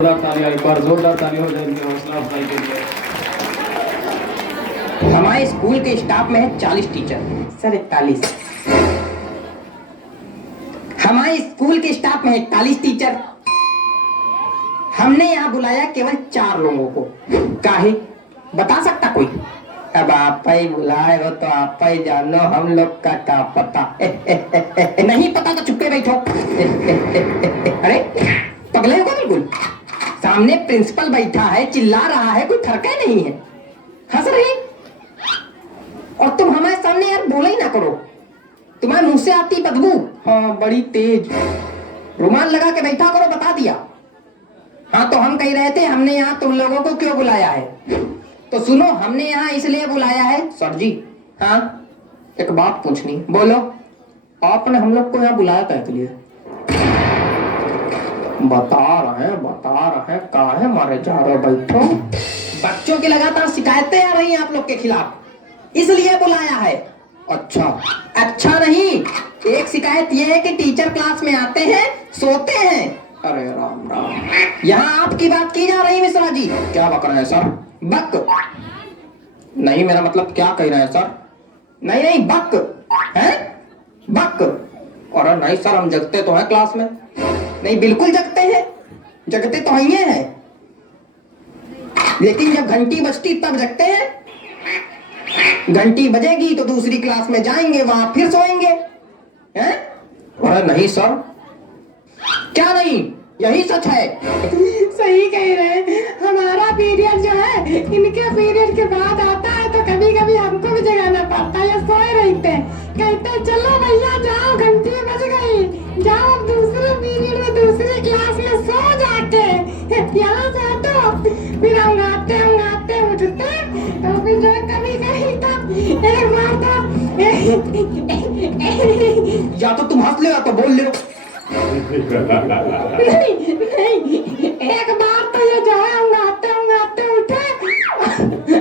जोरदार ताली, एक बार जोरदार ताली हो जाए इनकी हौसला अफजाई के लिए। हमारे स्कूल के स्टाफ में है 40 टीचर। सर 41। हमारे स्कूल के स्टाफ में है 41 टीचर। हमने यहाँ बुलाया केवल 4 लोगों को। काहे बता सकता कोई? अब आप ही बुलाए हो तो आप ही जानो, हम लोग का क्या पता। नहीं पता तो चुप्पे बैठो। अरे पगले हो क्या बिल्कुल? सामने प्रिंसिपल बैठा है, चिल्ला रहा है, कोई फर्क नहीं है, हंस रही। और तुम हमारे सामने यार बोला ही ना करो, तुम्हारे मुंह से आती बदबू। हाँ बड़ी तेज। रुमाल लगा के बैठा करो, बता दिया। हाँ तो हम कह रहे थे हमने यहाँ तुम लोगों को क्यों बुलाया है। तो सुनो, हमने यहाँ इसलिए बुलाया है सर जी। हाँ एक बात पूछनी। बोलो। आपने हम लोग को यहाँ बुलाया था इसलिए। बता रहे काहे मारे जा रहे बैठो। बच्चों की लगातार शिकायतें आ रही हैं आप लोग के खिलाफ, इसलिए बुलाया है। अच्छा नहीं, एक शिकायत यह है कि टीचर क्लास में आते हैं, सोते हैं। अरे राम राम, यहाँ आपकी बात की जा रही मिश्रा जी। क्या बक रहे हैं सर? बक नहीं, मेरा मतलब क्या कह रहे हैं सर? नहीं बक है, बक। और नहीं सर, हम जगते तो हैं क्लास में। नहीं बिल्कुल जगते हैं, जगते तो ही हैं, लेकिन जब घंटी बजती तब जगते हैं। घंटी बजेगी तो दूसरी क्लास में जाएंगे, वहां फिर सोएंगे हैं? अरे नहीं सर। क्या नहीं? यही सच है। सही कह रहे हैं। हमारा पीरियड जो है इनके पीरियड के बाद आता है, तो कभी कभी हमको भी जगाना पड़ता है। ये सोए रहते हैं, कहते हैं चलो भैया जाओ, घंटी बज गई, जाओ दूसरे पीरियड में दूसरी क्लास में सो जाते हैं। यहाँ से हटो, फिर अंगाते उठते, तो फिर जो कभी कभी तो एक बार तो या तो तुम हंस ले या तो बोल ले। नहीं, एक बार तो ये जो है अंगाते उठे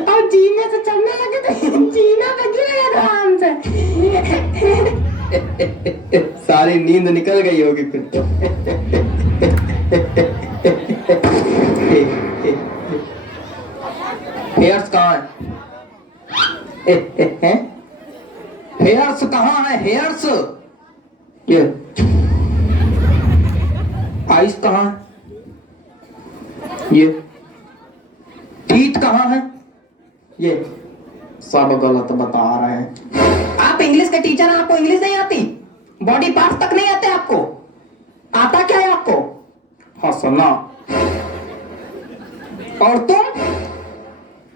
और जीने से चलने लगे, तो जीना तो गिर गया आराम से। सारी नींद निकल गई होगी फिर तो। हेयर्स कहाँ है? हेयर्स कहाँ है? हेयर्स ये आइस कहाँ है? ये टीथ कहाँ है? ये सब गलत बता रहे हैं। आप इंग्लिश के टीचर हैं, आपको इंग्लिश नहीं आती? बॉडी पार्ट तक नहीं आते आपको? आता क्या है आपको? हंसना। और तुम,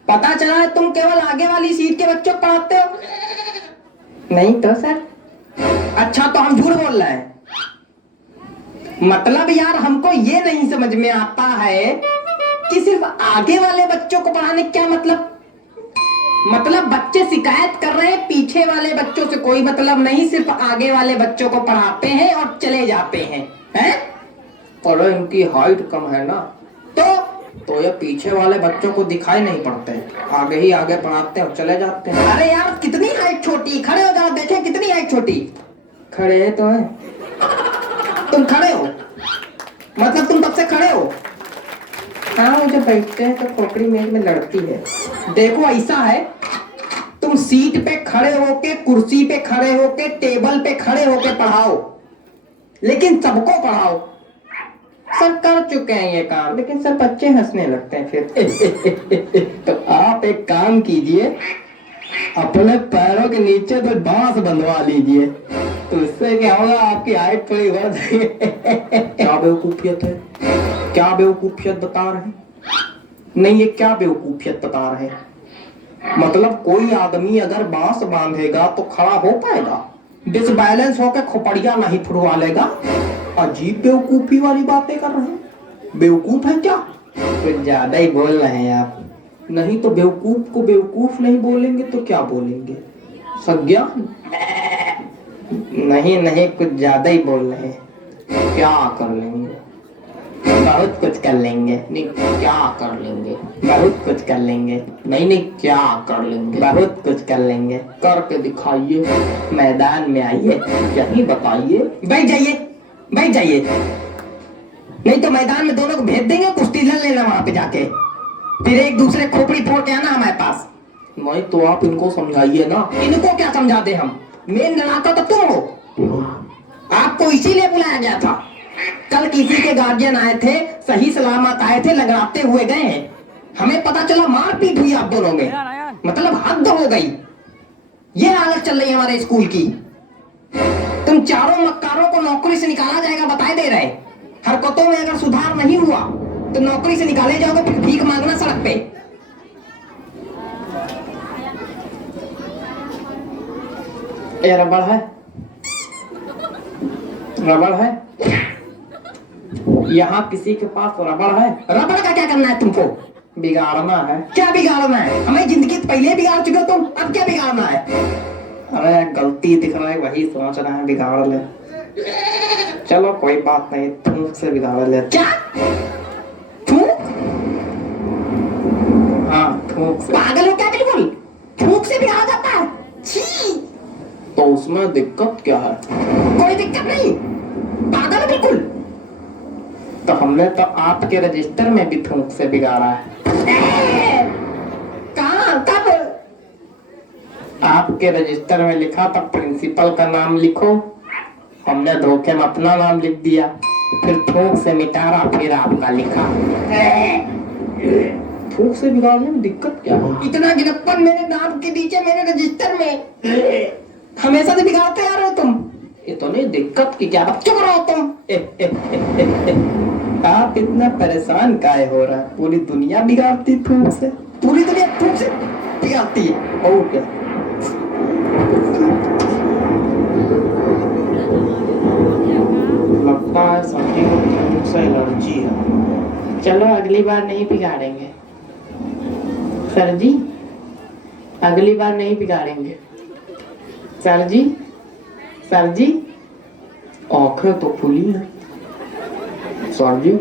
पता चला है तुम केवल आगे वाली सीट के बच्चों को पढ़ाते हो। नहीं तो सर। अच्छा तो हम झूठ बोल रहे हैं? मतलब यार हमको ये नहीं समझ में आता है कि सिर्फ आगे वाले बच्चों को पढ़ाने क्या मतलब बच्चे शिकायत कर रहे हैं, पीछे वाले बच्चों से कोई मतलब नहीं, सिर्फ आगे वाले बच्चों को पढ़ाते हैं और चले जाते हैं? और इनकी हाइट कम है ना, तो ये पीछे वाले बच्चों को दिखाई नहीं पड़ते, आगे ही आगे पढ़ाते हैं और चले जाते हैं। अरे यार कितनी हाइट छोटी, खड़े हो जाओ देखें कितनी हाइट छोटी। खड़े तो है। तुम खड़े हो मतलब तुम तब से खड़े हो? हाँ, वो जब बैठते हैं तो खोपड़ी मेज में लड़ती है। देखो ऐसा है, तुम सीट पे खड़े होके, कुर्सी पे खड़े होके, टेबल पे खड़े होके पढ़ाओ, लेकिन सबको पढ़ाओ। सर कर चुके हैं ये काम, लेकिन सर बच्चे हंसने लगते हैं फिर। तो आप एक काम कीजिए, अपने पैरों के नीचे तो बांस बंधवा लीजिए, तो इससे क्या होगा, आपकी हाइट थोड़ी बढ़ जाएगी। क्या बेवकूफियत है? क्या बेवकूफियत बता रहे हैं? नहीं, ये क्या बेवकूफियत बता रहे हैं? मतलब कोई आदमी अगर बांस बांधेगा तो खड़ा हो पाएगा, डिसबैलेंस होकर खोपड़िया नहीं फुड़वा लेगा। अजीब बेवकूफी वाली बातें कर रहे हैं। बेवकूफ है क्या? कुछ ज्यादा ही बोल रहे हैं आप। नहीं तो बेवकूफ को बेवकूफ नहीं बोलेंगे तो क्या बोलेंगे? सज्ञान? नहीं कुछ ज्यादा ही बोल रहे हैं। क्या कर लेंगे? बहुत कुछ कर लेंगे। नहीं क्या कर लेंगे? बहुत कुछ कर लेंगे। नहीं क्या कर लेंगे? बहुत कुछ कर लेंगे। करके दिखाइए, मैदान में आइए, यही बताइए। बैठ जाइए। नहीं तो मैदान में दोनों को भेज देंगे, कुश्ती लड़ लेना वहां पे जाके, फिर एक दूसरे खोपड़ी फोड़ के आना हमारे पास। नहीं तो आप इनको समझाइए ना। इनको क्या समझा दे हम, मेन लड़ाका तो तुम हो। आपको इसीलिए बुलाया गया था। कल किसी के गार्जियन आए थे, सही सलामत आए थे, लगड़ाते हुए गए हैं। हमें पता चला मारपीट हुई आप दोनों में, मतलब हद हो गई। ये हालत चल रही है हमारे स्कूल की। तुम चारों मक्कारों को नौकरी से निकाला जाएगा बताए दे रहे। हरकतों में अगर सुधार नहीं हुआ तो नौकरी से निकाले जाओगे, फिर भीख मांगना सड़क पे। ये रबड़ है, रबड़ है यहाँ किसी के पास रबड़ है? रबड़ का क्या करना है तुमको? बिगाड़ना है। क्या बिगाड़ना है? हमें जिंदगी पहले बिगाड़ चुके हो तुम, अब क्या बिगाड़ना है? अरे गलती दिख रहा है, वही सोच रहा है बिगाड़ ले। चलो कोई बात नहीं, थूक से बिगाड़ ले। क्या थूक? हाँ थूक से। पागल हो क्या बिल्कुल? थूक से बिगाड़ जाता है? छी! तो उसमें दिक्कत क्या है? कोई दिक्कत नहीं, पागल है बिल्कुल। तो हमने तो आपके रजिस्टर में भी थूक से बिगाड़ा है। कहाँ, कब? आपके रजिस्टर में लिखा था प्रिंसिपल का नाम लिखो, हमने धोखे में अपना नाम लिख दिया, फिर थूक से मिटारा, फिर आपका लिखा। थूक से बिगाड़ने में दिक्कत क्या है? इतना गिरप्पन मेरे नाम के नीचे मेरे रजिस्टर में, हमेशा से बिगाड़ते आ रहे हो तुम। इतनी दिक्कत की क्या? चुप रहो तुम। आप इतना परेशान काहे हो रहा है? पूरी दुनिया बिगाड़ती थूक से, पूरी दुनिया थूक से बिगाड़ती है। और क्या? लगता है सभी को थूक से एलर्जी है। चलो अगली बार नहीं बिगाड़ेंगे सर जी, अगली बार नहीं बिगाड़ेंगे सर जी। सर जी आंखें तो खुली है सर जी।